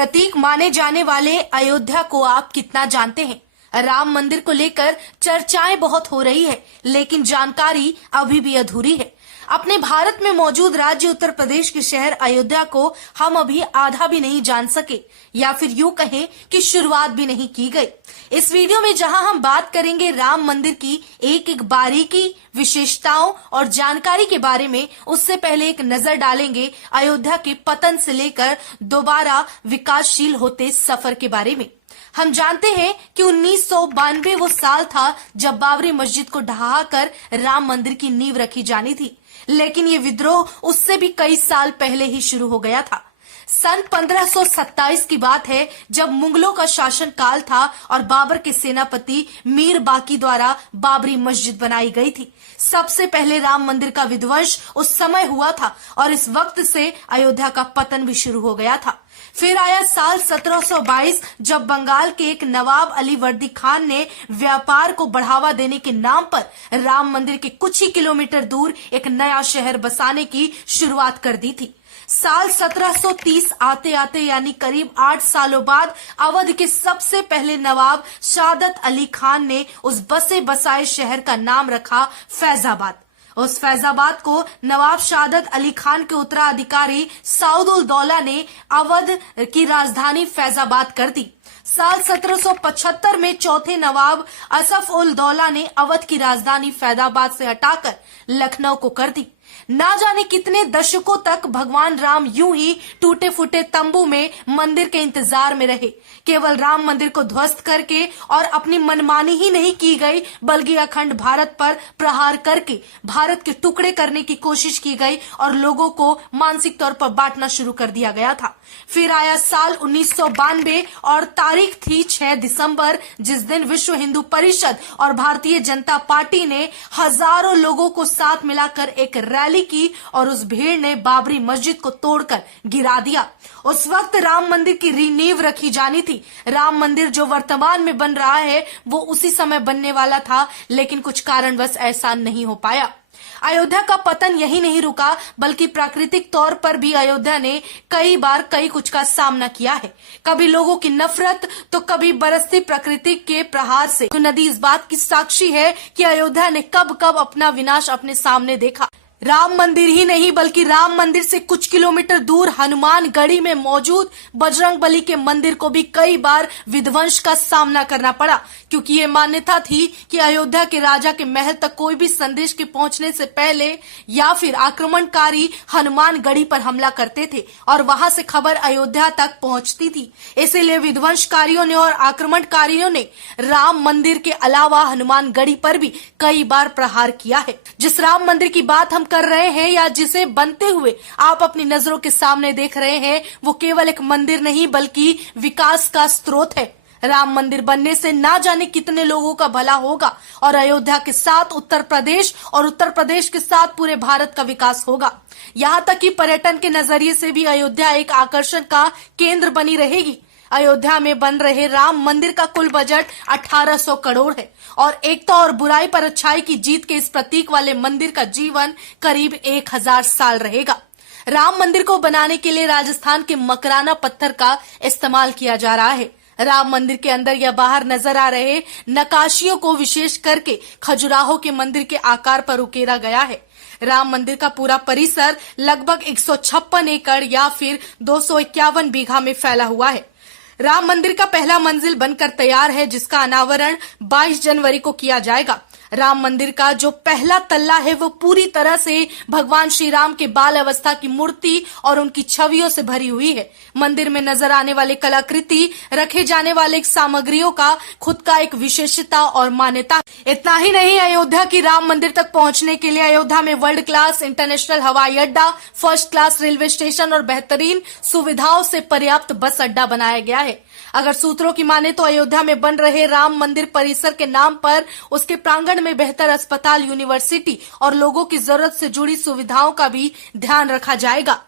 प्रतीक माने जाने वाले अयोध्या को आप कितना जानते हैं? राम मंदिर को लेकर चर्चाएं बहुत हो रही है, लेकिन जानकारी अभी भी अधूरी है। अपने भारत में मौजूद राज्य उत्तर प्रदेश के शहर अयोध्या को हम अभी आधा भी नहीं जान सके, या फिर यूं कहें कि शुरुआत भी नहीं की गई। इस वीडियो में जहां हम बात करेंगे राम मंदिर की एक एक बारीकी, विशेषताओं और जानकारी के बारे में, उससे पहले एक नजर डालेंगे अयोध्या के पतन से लेकर दोबारा विकासशील होते सफर के बारे में। हम जानते हैं कि 1992 वो साल था जब बाबरी मस्जिद को ढहाकर राम मंदिर की नींव रखी जानी थी, लेकिन ये विद्रोह उससे भी कई साल पहले ही शुरू हो गया था। सन 1527 की बात है, जब मुगलों का शासन काल था और बाबर के सेनापति मीर बाकी द्वारा बाबरी मस्जिद बनाई गई थी। सबसे पहले राम मंदिर का विध्वंस उस समय हुआ था और इस वक्त से अयोध्या का पतन भी शुरू हो गया था। फिर आया साल 1722, जब बंगाल के एक नवाब अली वर्दी खान ने व्यापार को बढ़ावा देने के नाम पर राम मंदिर के कुछ ही किलोमीटर दूर एक नया शहर बसाने की शुरुआत कर दी थी। साल 1730 आते आते यानी करीब 8 सालों बाद अवध के सबसे पहले नवाब शहादत अली खान ने उस बसे बसाए शहर का नाम रखा फैजाबाद। उस फैजाबाद को नवाब शहादत अली खान के उत्तराधिकारी साउद उल दौला ने अवध की राजधानी फैजाबाद कर दी। साल 1775 में चौथे नवाब असफ उल दौला ने अवध की राजधानी फैजाबाद से हटाकर लखनऊ को कर दी। ना जाने कितने दशकों तक भगवान राम यूं ही टूटे फूटे तंबू में मंदिर के इंतजार में रहे। केवल राम मंदिर को ध्वस्त करके और अपनी मनमानी ही नहीं की गई, बल्कि अखंड भारत पर प्रहार करके भारत के टुकड़े करने की कोशिश की गई और लोगों को मानसिक तौर पर बांटना शुरू कर दिया गया था। फिर आया साल 1992 और तारीख थी 6 दिसंबर, जिस दिन विश्व हिंदू परिषद और भारतीय जनता पार्टी ने हजारों लोगों को साथ मिलाकर एक रैली की और उस भीड़ ने बाबरी मस्जिद को तोड़कर गिरा दिया। उस वक्त राम मंदिर की नींव रखी जानी थी। राम मंदिर जो वर्तमान में बन रहा है वो उसी समय बनने वाला था, लेकिन कुछ कारणवश ऐसा नहीं हो पाया। अयोध्या का पतन यही नहीं रुका, बल्कि प्राकृतिक तौर पर भी अयोध्या ने कई बार कई कुछ का सामना किया है। कभी लोगों की नफरत तो कभी बरसती प्रकृति के प्रहार से। तो नदी इस बात की साक्षी है कि अयोध्या ने कब कब अपना विनाश अपने सामने देखा। राम मंदिर ही नहीं, बल्कि राम मंदिर से कुछ किलोमीटर दूर हनुमानगढ़ी में मौजूद बजरंगबली के मंदिर को भी कई बार विध्वंस का सामना करना पड़ा, क्योंकि ये मान्यता थी कि अयोध्या के राजा के महल तक कोई भी संदेश के पहुंचने से पहले या फिर आक्रमणकारी हनुमानगढ़ी पर हमला करते थे और वहां से खबर अयोध्या तक पहुंचती थी। इसीलिए विध्वंसकारियों ने और आक्रमणकारियों ने राम मंदिर के अलावा हनुमानगढ़ी पर भी कई बार प्रहार किया है। जिस राम मंदिर की बात हम कर रहे हैं या जिसे बनते हुए आप अपनी नजरों के सामने देख रहे हैं, वो केवल एक मंदिर नहीं बल्कि विकास का स्रोत है। राम मंदिर बनने से ना जाने कितने लोगों का भला होगा और अयोध्या के साथ उत्तर प्रदेश और उत्तर प्रदेश के साथ पूरे भारत का विकास होगा। यहाँ तक कि पर्यटन के नजरिए से भी अयोध्या एक आकर्षण का केंद्र बनी रहेगी। अयोध्या में बन रहे राम मंदिर का कुल बजट 1800 करोड़ है और एकता और बुराई पर अच्छाई की जीत के इस प्रतीक वाले मंदिर का जीवन करीब 1000 साल रहेगा। राम मंदिर को बनाने के लिए राजस्थान के मकराना पत्थर का इस्तेमाल किया जा रहा है। राम मंदिर के अंदर या बाहर नजर आ रहे नक्काशियों को विशेष करके खजुराहो के मंदिर के आकार पर उकेरा गया है। राम मंदिर का पूरा परिसर लगभग 156 एकड़ या फिर 251 बीघा में फैला हुआ है। राम मंदिर का पहला मंजिल बनकर तैयार है, जिसका अनावरण 22 जनवरी को किया जाएगा। राम मंदिर का जो पहला तल्ला है वो पूरी तरह से भगवान श्री राम के बाल अवस्था की मूर्ति और उनकी छवियों से भरी हुई है। मंदिर में नजर आने वाले कलाकृति, रखे जाने वाले सामग्रियों का खुद का एक विशेषता और मान्यता। इतना ही नहीं, अयोध्या की राम मंदिर तक पहुंचने के लिए अयोध्या में वर्ल्ड क्लास इंटरनेशनल हवाई अड्डा, फर्स्ट क्लास रेलवे स्टेशन और बेहतरीन सुविधाओं से पर्याप्त बस अड्डा बनाया गया है। अगर सूत्रों की माने तो अयोध्या में बन रहे राम मंदिर परिसर के नाम पर उसके प्रांगण में बेहतर अस्पताल, यूनिवर्सिटी और लोगों की जरूरत से जुड़ी सुविधाओं का भी ध्यान रखा जाएगा।